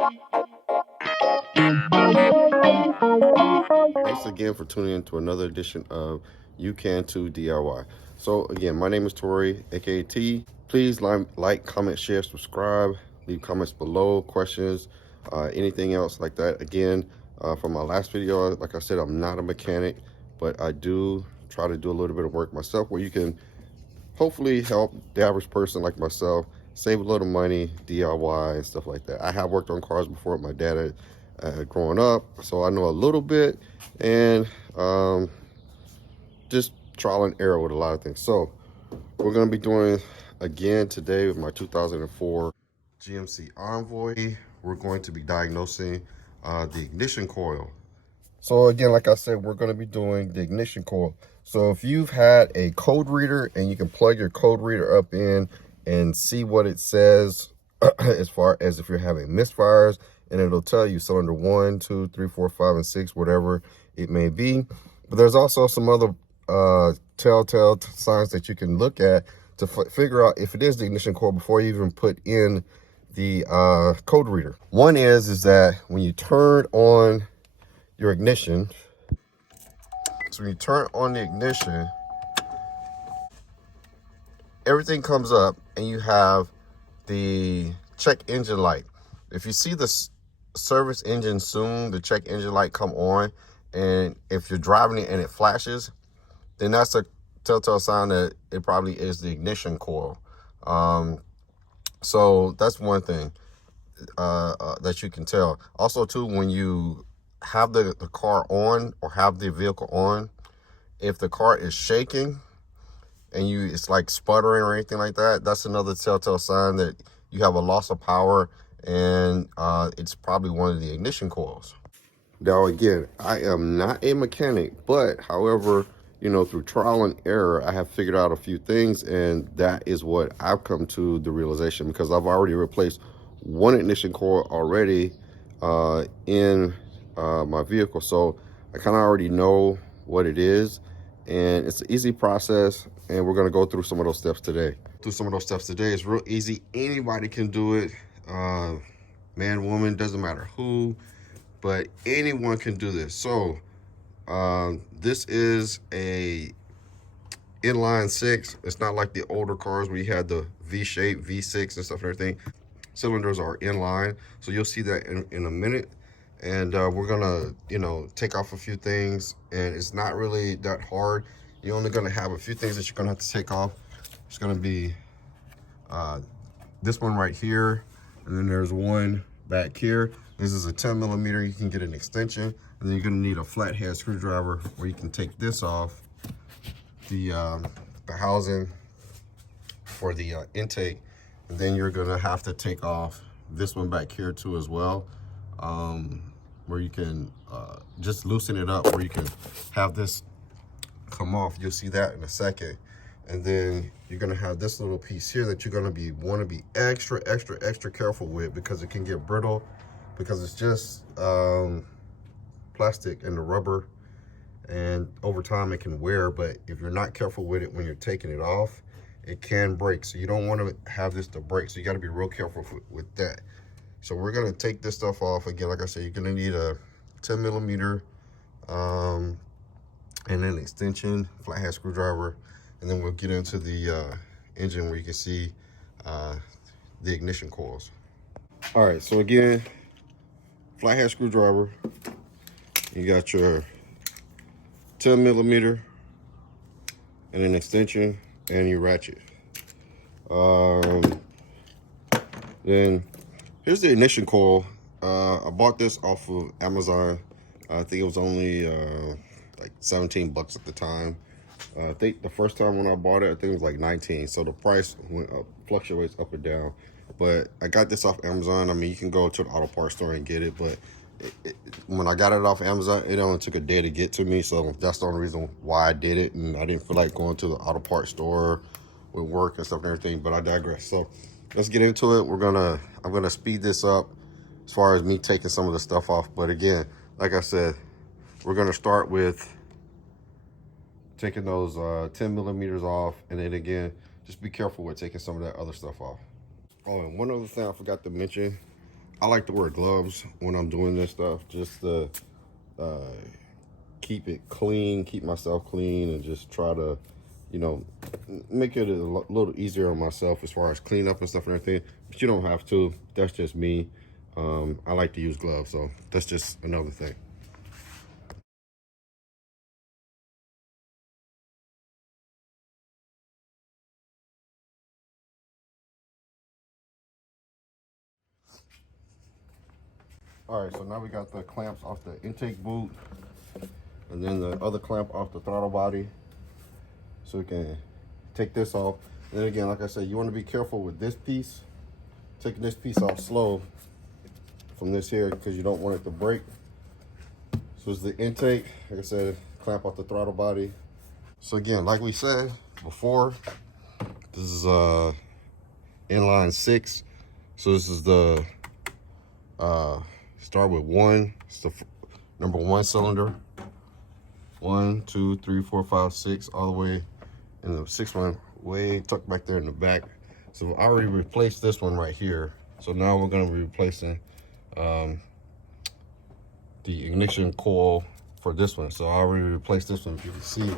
Thanks again for tuning in to another edition of You Can Too DIY. So again, my name is Tori, aka T. Please like, comment, share, subscribe, leave comments below, questions, anything else like that. Again, from my last video, like I said, I'm not a mechanic, but I do try to do a little bit of work myself where you can hopefully help the average person like myself save a little money, DIY and stuff like that. I have worked on cars before with my dad growing up, so I know a little bit, and just trial and error with a lot of things. So we're going to be doing again today with my 2004 GMC Envoy. We're going to be diagnosing the ignition coil. So again, like I said, we're going to be doing the ignition coil. So if you've had a code reader and you can plug your code reader up in and see what it says as far as if you're having misfires, and it'll tell you cylinder 1, 2, 3, 4, 5, and 6, whatever it may be. But there's also some other telltale signs that you can look at to figure out if it is the ignition coil before you even put in the code reader. One is that when you turn on your ignition, so when you turn on the ignition, everything comes up and you have the check engine light. If you see the service engine soon, the check engine light come on, and if you're driving it and it flashes, then that's a telltale sign that it probably is the ignition coil. So that's one thing that you can tell. Also too, when you have the car on or have the vehicle on, if the car is shaking and it's like sputtering or anything like that, that's another telltale sign that you have a loss of power, and it's probably one of the ignition coils. Now again, I am not a mechanic, but however, you know, through trial and error, I have figured out a few things, and that is what I've come to the realization, because I've already replaced one ignition coil already in my vehicle. So I kind of already know what it is, and it's an easy process, and we're going to go through some of those steps today. It's real easy. Anybody can do it. Man, woman, doesn't matter who, but anyone can do this. So this is a inline 6. It's not like the older cars where you had the V-shape, V6 and stuff and everything. Cylinders are inline, so you'll see that in a minute. And we're gonna, you know, take off a few things, and it's not really that hard. You're only gonna have a few things that you're gonna have to take off. It's gonna be this one right here, and then there's one back here. This is a 10 millimeter. You can get an extension, and then you're gonna need a flathead screwdriver where you can take this off the housing for the intake, and then you're gonna have to take off this one back here too as well, where you can just loosen it up where you can have this come off. You'll see that in a second. And then you're gonna have this little piece here that you're gonna want to be extra careful with, because it can get brittle, because it's just plastic and the rubber, and over time it can wear. But if you're not careful with it when you're taking it off, it can break. So you don't want to have this to break, so you got to be real careful with that. So we're gonna take this stuff off. Again, like I said, you're gonna need a 10 millimeter and then extension, flathead screwdriver, and then we'll get into the engine where you can see the ignition coils. All right, so again, flathead screwdriver, you got your 10 millimeter and an extension and your ratchet. Then here's the ignition coil. I bought this off of Amazon. I think it was only like 17 bucks at the time. I think the first time when I bought it, I think it was like 19. So the price went up, fluctuates up and down. But I got this off Amazon. I mean, you can go to the auto parts store and get it, but when I got it off Amazon, it only took a day to get to me. So that's the only reason why I did it. And I didn't feel like going to the auto parts store with work and stuff and everything, but I digress. So let's get into it. I'm gonna speed this up as far as me taking some of the stuff off. But again, like I said, we're gonna start with taking those 10 millimeters off, and then again, just be careful with taking some of that other stuff off. Oh, and one other thing I forgot to mention, I like to wear gloves when I'm doing this stuff, just to keep it clean, keep myself clean, and just try to, you know, make it a little easier on myself as far as cleanup and stuff and everything. But you don't have to. That's just me. I like to use gloves, so that's just another thing. All right, so now we got the clamps off the intake boot, and then the other clamp off the throttle body. So we can take this off. And then again, like I said, you want to be careful with this piece, taking this piece off slow from this here, because you don't want it to break. So it's the intake, like I said, clamp off the throttle body. So again, like we said before, this is inline 6. So this is the start with 1. It's the number 1 cylinder. 1, 2, 3, 4, 5, 6, all the way, and the 6th one way tucked back there in the back. So I already replaced this one right here. So now we're going to be replacing the ignition coil for this one. So I already replaced this one. You can see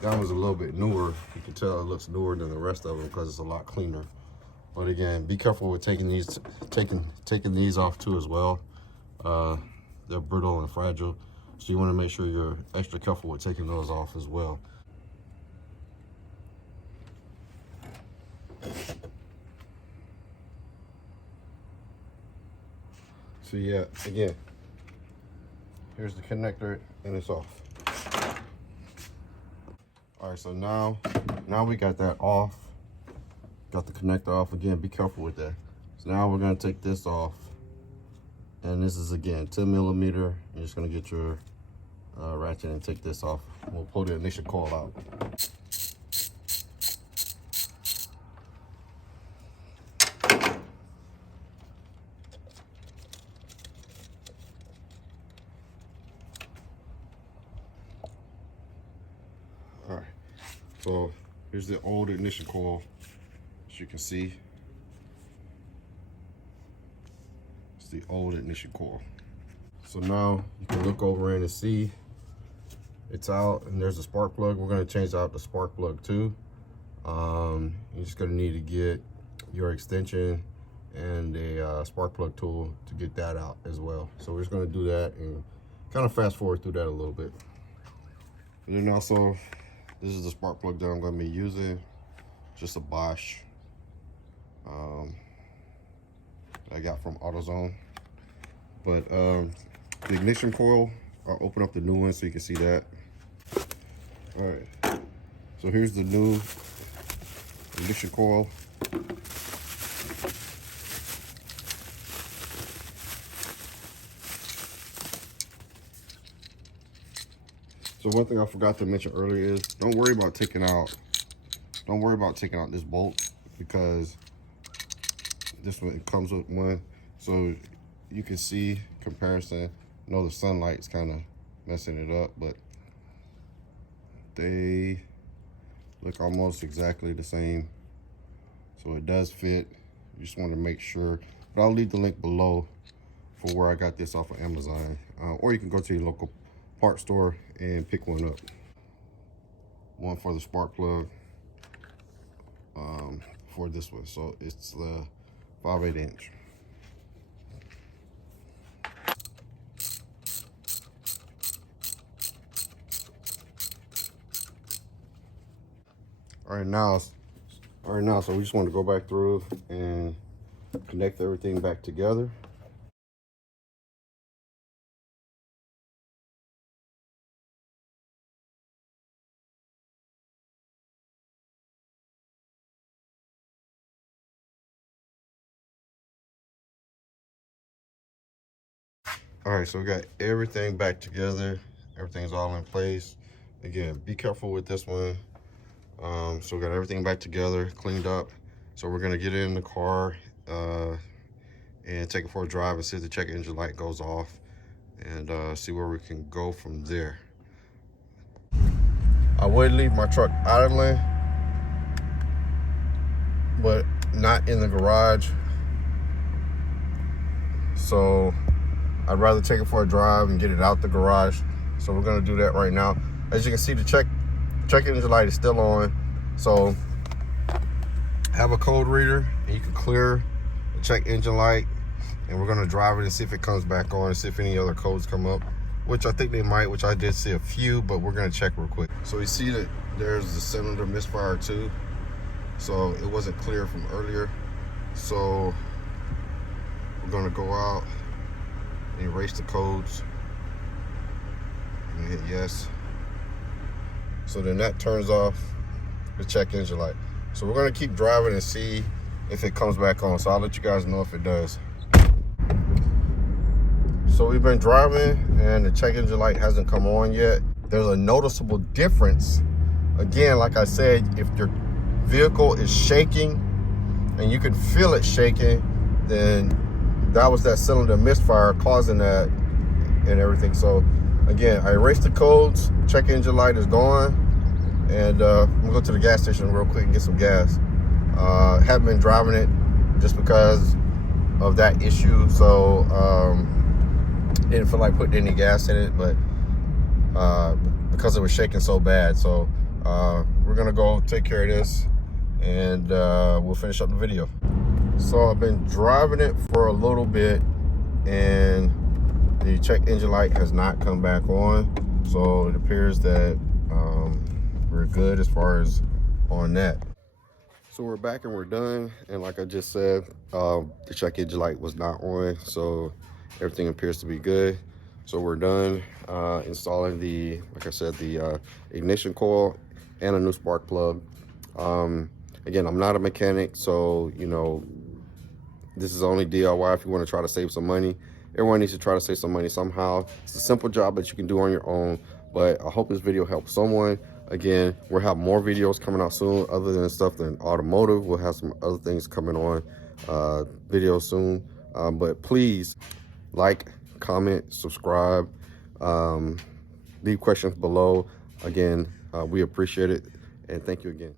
that one's a little bit newer. You can tell it looks newer than the rest of them because it's a lot cleaner. But again, be careful with taking these off too as well. They're brittle and fragile, so you want to make sure you're extra careful with taking those off as well. So yeah, again, here's the connector and it's off. All right, so now we got that off. Got the connector off. Again, be careful with that. So now we're gonna take this off. And this is again 10mm. You're just gonna get your ratchet and take this off. We'll pull the ignition coil out. All right, so here's the old ignition coil. As you can see, it's the old ignition coil. So now you can look over in and see it's out, and there's a spark plug. We're going to change out the spark plug too. You're just going to need to get your extension and a spark plug tool to get that out as well. So we're just going to do that and kind of fast forward through that a little bit. And then also, this is the spark plug that I'm going to be using. Just a Bosch I got from AutoZone. But the ignition coil, I'll open up the new one so you can see that. All right, so here's the new ignition coil. So one thing I forgot to mention earlier is don't worry about taking out this bolt, because this one, it comes with one, so you can see comparison. I know the sunlight's kind of messing it up, but they look almost exactly the same, so it does fit. You just want to make sure, but I'll leave the link below for where I got this off of Amazon, or you can go to your local part store and pick one up. One for the spark plug for this one, so it's the 5/8 inch. All right, now, so we just want to go back through and connect everything back together. All right, so we got everything back together. Everything's all in place. Again, be careful with this one. So we got everything back together, cleaned up. So we're gonna get in the car and take it for a drive and see if the check engine light goes off, and see where we can go from there. I would leave my truck idling, but not in the garage. So I'd rather take it for a drive and get it out the garage. So we're gonna do that right now. As you can see, the check engine light is still on. So have a code reader and you can clear the check engine light, and we're gonna drive it and see if it comes back on, see if any other codes come up, which I think they might, which I did see a few, but we're gonna check real quick. So we see that there's the cylinder misfire too. So it wasn't clear from earlier. So we're gonna go out and erase the codes and hit yes. So then that turns off the check engine light. So we're gonna keep driving and see if it comes back on. So I'll let you guys know if it does. So we've been driving and the check engine light hasn't come on yet. There's a noticeable difference. Again, like I said, if your vehicle is shaking and you can feel it shaking, then that was that cylinder misfire causing that and everything. So again, I erased the codes, check engine light is gone, and I'm gonna go to the gas station real quick and get some gas. Haven't been driving it just because of that issue, so didn't feel like putting any gas in it, but because it was shaking so bad. So we're gonna go take care of this and we'll finish up the video. So I've been driving it for a little bit and the check engine light has not come back on. So it appears that we're good as far as on that. So we're back and we're done. And like I just said, the check engine light was not on. So everything appears to be good. So we're done installing the, like I said, the ignition coil and a new spark plug. Again, I'm not a mechanic, so you know, this is only DIY if you want to try to save some money. Everyone needs to try to save some money somehow. It's a simple job that you can do on your own, but I hope this video helps someone. Again, we'll have more videos coming out soon other than stuff than automotive. We'll have some other things coming on videos soon. But please like, comment, subscribe, leave questions below. Again, we appreciate it, and thank you again.